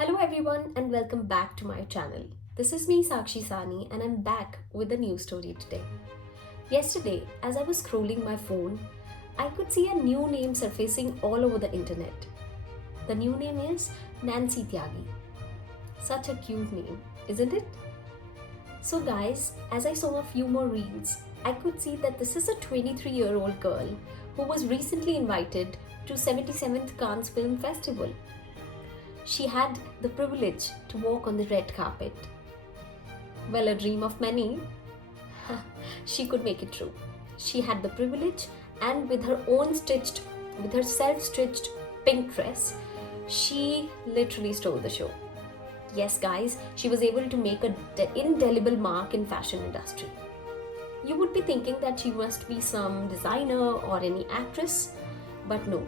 Hello everyone and welcome back to my channel. This is me Sakshi Sani and I'm back with a new story today. Yesterday, as I was scrolling my phone, I could see a new name surfacing all over the internet. The new name is Nancy Tyagi. Such a cute name, isn't it? So guys, as I saw a few more reels, I could see that this is a 23-year-old girl who was recently invited to 77th Cannes Film Festival. She had the privilege to walk on the red carpet. Well, a dream of many. She could make it true. She had the privilege, and with her self-stitched pink dress, she literally stole the show. Yes, guys, she was able to make an indelible mark in fashion industry. You would be thinking that she must be some designer or any actress, but no,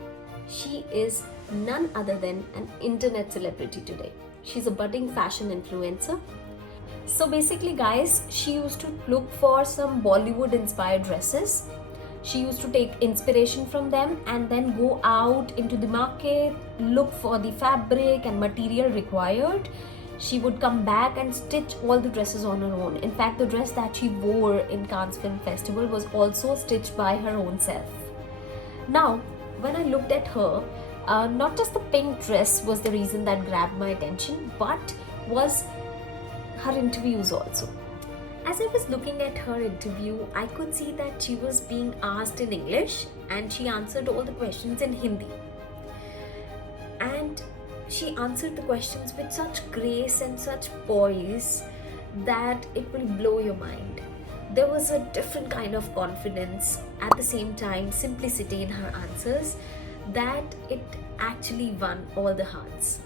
she is none other than an internet celebrity today. She's a budding fashion influencer. So basically, guys, she used to look for some Bollywood inspired dresses. She used to take inspiration from them and then go out into the market, look for the fabric and material required. She would come back and stitch all the dresses on her own. In fact, the dress that she wore in Cannes Film Festival was also stitched by her own self. Now, when I looked at her, not just the pink dress was the reason that grabbed my attention, but was her interviews also. As I was looking at her interview, I could see that she was being asked in English and she answered all the questions in Hindi. And she answered the questions with such grace and such poise that it will blow your mind. There was a different kind of confidence, at the same time simplicity in her answers, that it actually won all the hearts.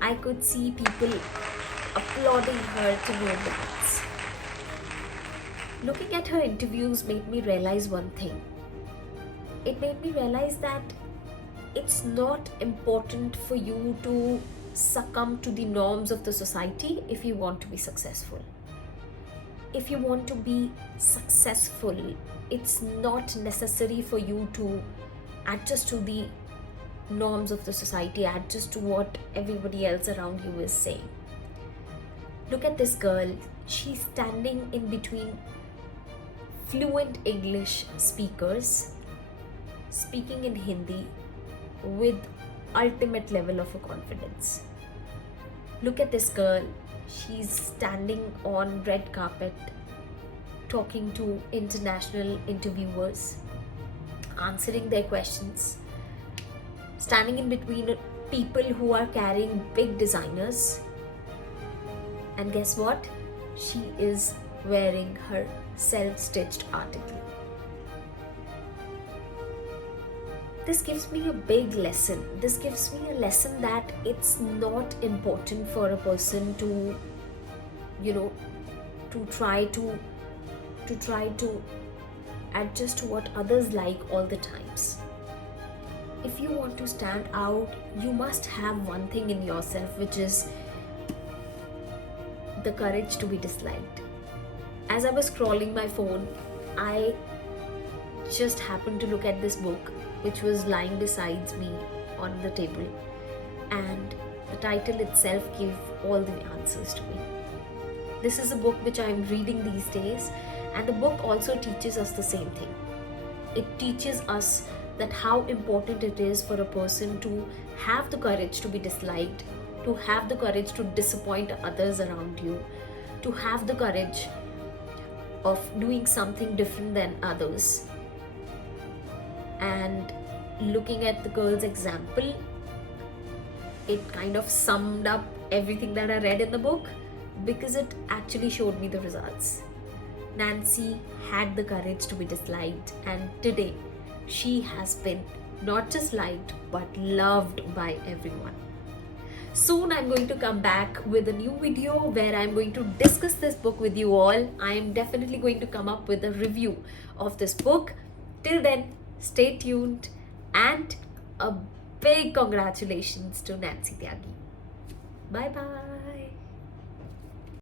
I could see people applauding her to no limits. Looking at her interviews made me realize one thing. It made me realize that it's not important for you to succumb to the norms of the society if you want to be successful. If you want to be successful, it's not necessary for you to adjust to the norms of the society, adjust to what everybody else around you is saying. Look at this girl. She's standing in between fluent English speakers, speaking in Hindi with ultimate level of confidence. Look at this girl. She's standing on red carpet, talking to international interviewers, answering their questions, standing in between people who are carrying big designers. And guess what? She is wearing her self-stitched article. This gives me a big lesson. This gives me a lesson that it's not important for a person to, to try to adjust to what others like all the times. If you want to stand out, you must have one thing in yourself, which is the courage to be disliked. As I was scrolling my phone, I just happened to look at this book which was lying beside me on the table, and the title itself gave all the answers to me. This is a book which I am reading these days, and the book also teaches us the same thing. It teaches us that how important it is for a person to have the courage to be disliked, to have the courage to disappoint others around you, to have the courage of doing something different than others. And looking at the girl's example, it kind of summed up everything that I read in the book, because it actually showed me the results. Nancy had the courage to be disliked, and today she has been not just liked but loved by everyone. Soon I'm going to come back with a new video where I'm going to discuss this book with you all. I am definitely going to come up with a review of this book. Till then, stay tuned, and a big congratulations to Nancy Tyagi. Bye bye.